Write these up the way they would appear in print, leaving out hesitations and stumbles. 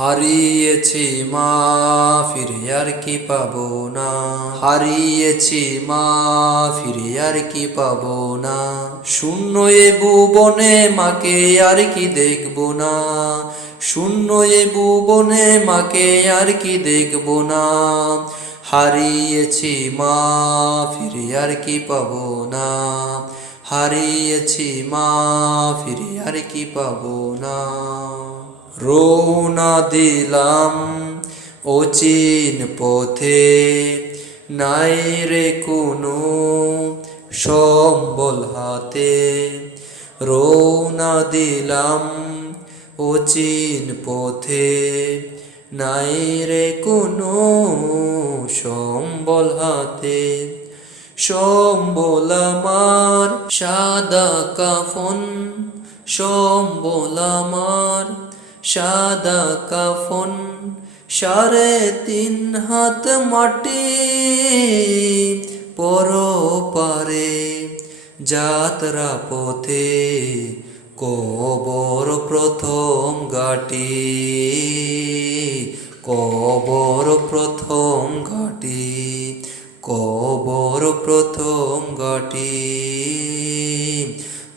হারিয়েছি মা, ফিরে আর কি পাবো না। হারিয়েছি মা, ফিরে আর কি পাবো না। শূন্য এ ভুবনে মাকে আর কি দেখবো না। শূন্য এ ভুবনে মাকে আর কি দেখবো না। হারিয়েছি মা, ফিরে আর কি পাবো না। হারিয়েছি মা, ফিরে আর কি পাবো না। রওনা দিলাম অচিন পথে, নাই রে কোনো সম্বল হাতে। রওনা দিলাম অচিন পথে, নাই রে কোনো সম্বল হাতে। সম্বল আমার সাদা কাফন, সম্বল আমার সাদা কাফন। 3.5 হাত মাটি পরপারে, যাত্রা পথে কবর প্রথম ঘাটি। কবর প্রথম ঘাটি, কবর প্রথম ঘাটি,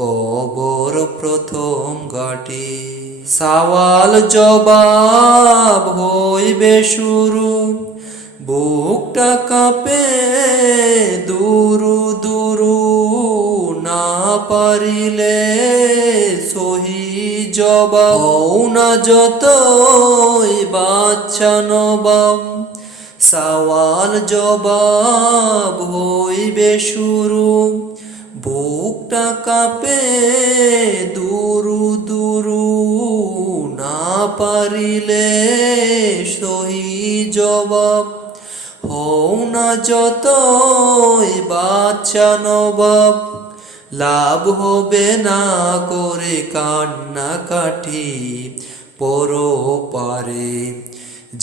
কবর প্রথম ঘাটি। সওয়াল জবাব হইবে শুরু, বুকটা কাঁপে দুরু দুরু। না পারিলে সহি জবাব, হও না যতই বাচ্চা নবাব। সওয়াল জবাব হইবে শুরু, বুকটা কাঁপে দুরু দুরু। না পারিলে সহি জবাব, হও না যতই বাচ্চা নবাব। লাভ হবে না করে কান্না কাটি পরপারে,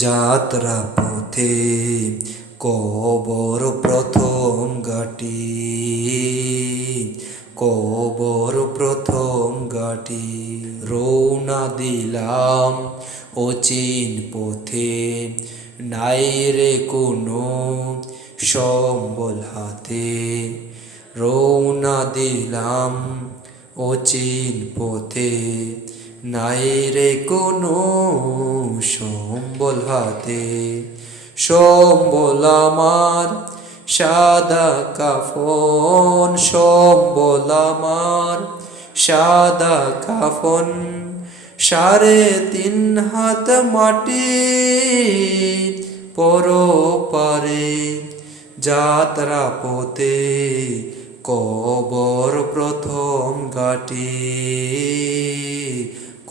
যাত্রা পথে কবর প্রথম ঘাটি। কবর প্রথম ঘাটি। রওনা দিলাম অচিন পথে, নাই রে কোনো সম্বল হাতে। রওনা দিলাম অচিন পথে, নাই রে কোনো সম্বল হাতে। সম্বল আমার সাদা কাফন, সম্বল আমার সাদা কাফন। 3.5 হাত মাটি পরপারে, যাত্রা পথে কবর প্রথম ঘাটি।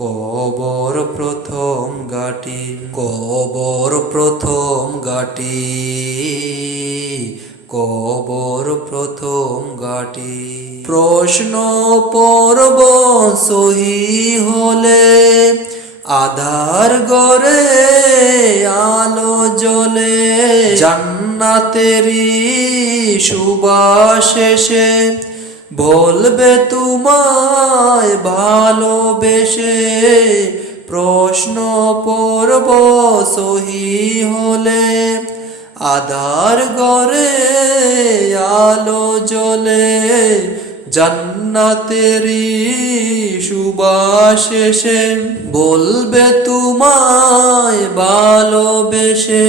কবর প্রথম ঘাটি, কবর প্রথম ঘাটি, কবর প্রথম ঘাটি। প্রশ্ন পর্ব সহি হলে, আধার ঘরে আলো জ্বলে। জান্নাতেরি সুবাস এসে বলবে তোমায় ভালোবেসে। প্রশ্ন পর্ব সহি হলে, আধার ঘরে আলো জ্বলে। জান্নাতেরি সুবাস এসে বলবে তোমায় ভালোবেসে।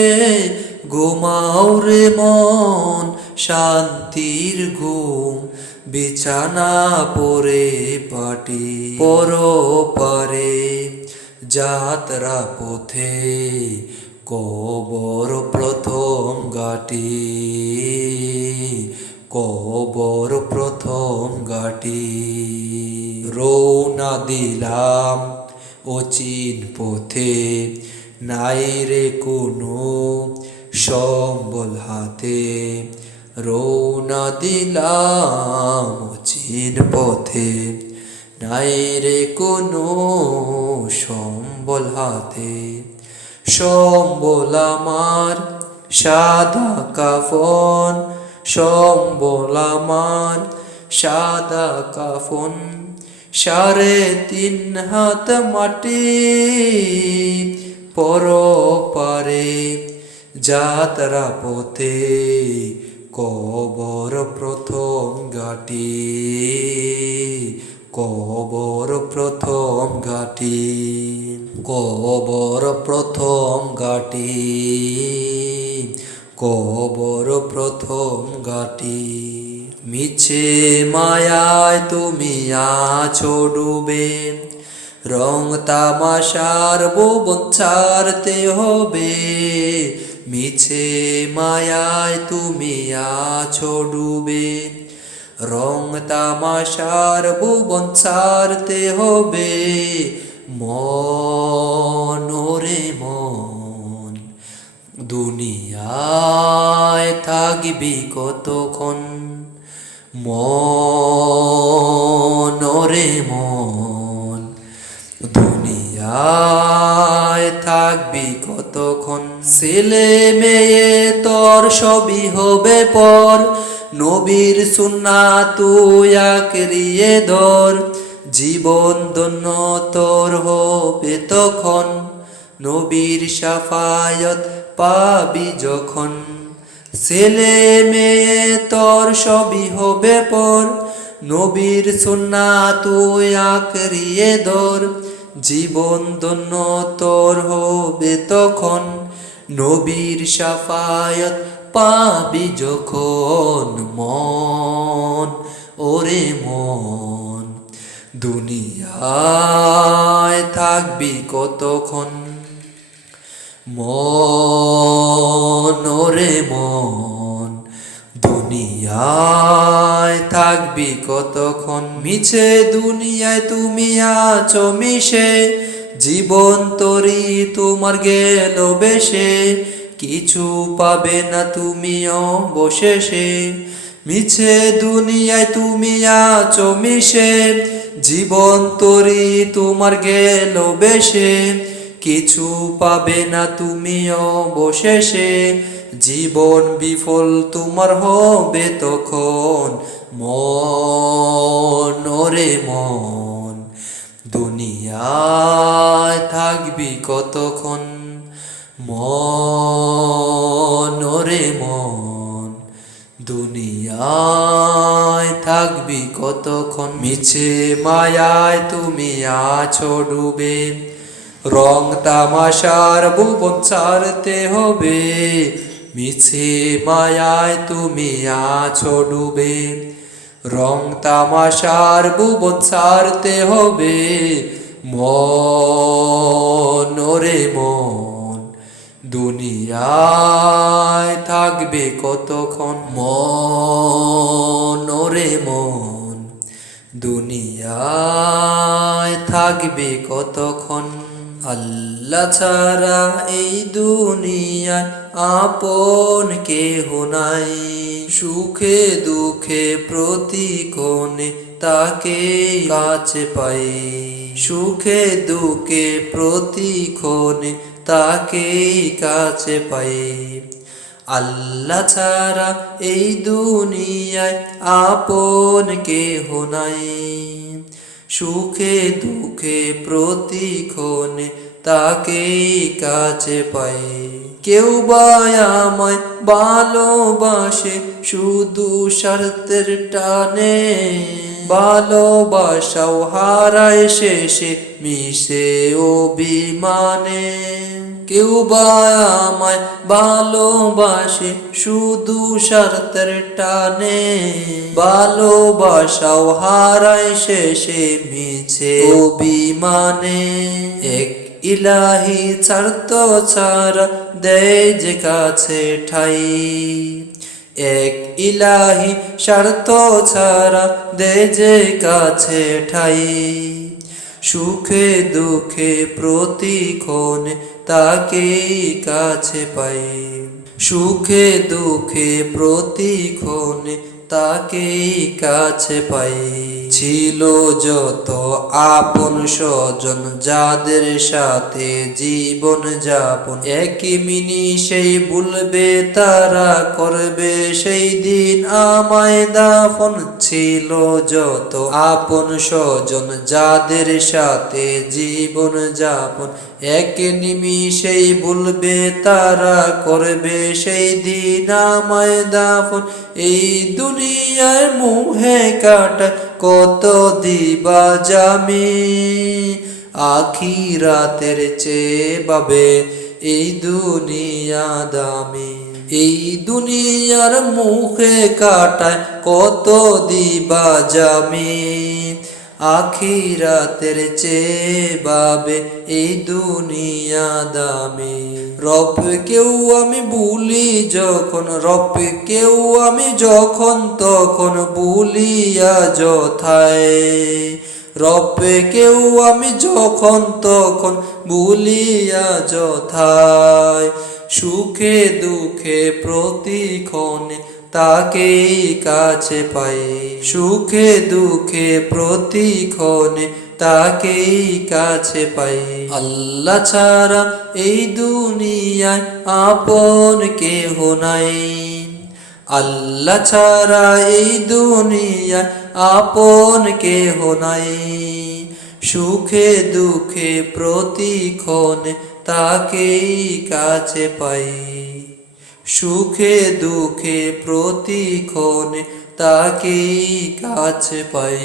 ঘুমাও রে মন শান্তির ঘুম, বিছানা পরে পাটি পরপারে, যাত্রা পথে কবর প্রথম ঘাটি। কবর প্রথম ঘাটি। রওনা দিলাম অচিন পথে, নাই রে কোনো সম্বল হাতে। রওনা দিলাম অচিন পথে, নাই রে কোনো সম্বল হাতে। সম্বল আমার সাদা কাফন, সম্বল আমার সাদা কাফন। 3.5 হাত মাটি পরপারে যাত্রা পথে কবর প্রথম ঘাটি, কবর প্রথম ঘাটি, কবর প্রথম ঘাটি, কবর প্রথম ঘাটি। মিছে মায়ায় তুমি আছো ডুবে, রং তামাশার ভুবন ছাড়তে হবে। মিছে মায়ায় তুমি আছো ডুবে, রং তামাশার ভুবন ছাড়তে হবে। মন ওরে মন, দুনিয়ায় থাকবি কতক্ষণ। মন ওরে মন, দুনিয়ায় থাকবি কতক্ষণ। ছেলে মেয়ে তোর সবই হবে পর, নবীর সুন্নাত তুই আঁকড়িয়ে ধর। জীবন ধন্য তোর হবে তখন, নবীর শাফায়াত পাবি যখন। ছেলে মেয়ে তোর সবই হবে পর, নবীর সুন্নাত তুই আঁকড়িয়ে ধর। জীবন ধন্য তোর হবে তখন, নবীর শাফায়াত পাবি যখন। মন ওরে মন, দুনিয়ায় থাকবি কতক্ষণ। মন ওরে মন, দুনিয়ায় থাকবি কতক্ষণ। মিছে দুনিয়ায় তুমি আছো মিশে, জীবন তরি তোমার গেল বেশে। কিছু পাবে না তুমি অবশেষে। মিছে দুনিয়ায় তুমি আছো মিশে, জীবন তরি তোমার গেল বেশে। কিছু পাবে না তুমি অবশেষে, জীবন বিফল তোমার হবে তখন। মন ওরে মন, দুনিয়ায় থাকবি কতক্ষণ। মন ওরে মন, দুনিয়ায় থাকবি কতক্ষণ। মিছে মায়ায় তুমি আছো ডুবে, রং তামাশার ভুবন ছাড়তে হবে। মিছে মায়ায় তুমি আছো ডুবে, রং তামাশার ভুবন ছাড়তে হবে। মন ওরে মন, দুনিয়ায় থাকবে কতক্ষণ। মন ওরে মন, দুনিয়ায় থাকবে কতক্ষণ। আল্লাহ ছাড়া এই দুনিয়ায় আপন কেহ নাই, সুখে দুঃখে প্রতিক্ষণে তাকে কাছে পাই। সুখে দুঃখে প্রতিক্ষণে তাকে কাছে পাই। আল্লাহ ছাড়া এই দুনিয়ায় আপন কেহ নাই, সুখে দুঃখে প্রতিক্ষণে তাকে কাছে পাই। কেউ বা আমায় ভালোবাসে শুধু স্বার্থের টানে, ভালোবাসাও হারায় শেষে মিশে অভিমানে। কেউ বা আমায় ভালোবাসে শুধু স্বার্থের টানে, ভালোবাসাও হারায় শেষে মিছে অভিমানে। এক ইলাহি ছাড়ত ছাড়া দেয় যে কাছে ঠাই, এক ইলাহি স্বার্থ ছাড়া দেয় যে কাছে ঠাই। সুখে দুঃখে প্রতিক্ষণে তাকে কাছে পাই। সুখে দুঃখে প্রতিক্ষণে তাকে কাছে পাই। ছিল যত আপন স্বজন যাদের সাথে জীবন যাপন, একই মিনিষেই ভুলবে তারা, করবে সেই দিন আমায় দাফন। ছিল যত আপন স্বজন যাদের সাথে জীবন যাপন, এক নিমিষেই বলবে তারা, করবে সেই দিন আমায় দাফন। এই দুনিয়ায় মুহে কাটা কত দিবা জামি, আখিরাতের চেয়ে বাবে এই দুনিয়া দামি। এই দুনিয়ার মুখে কাটায় কত দিবা জামি, আখিরাতের চেয়ে বাবে এই দুনিয়া দামি। রবকেও আমি ভুলি যখন, রবকেও আমি যখন তখন ভুলিয়া যথায়, রবকেও আমি যখন তখন ভুলিয়া যথায়। সুখে দুঃখে প্রতিক্ষণে তাকেই কাছে পাই, সুখে দুঃখে প্রতিক্ষণে তাকেই কাছে পাই। আল্লাহ ছাড়া এই দুনিয়ায় আপন কেহ নাই, আল্লাহ ছাড়া এই দুনিয়ায় আপন কেহ নাই। সুখে দুঃখে প্রতিক্ষণে তাকেই কাছে পাই, সুখে দুঃখে প্রতিক্ষণে তাকেই কাছে পাই।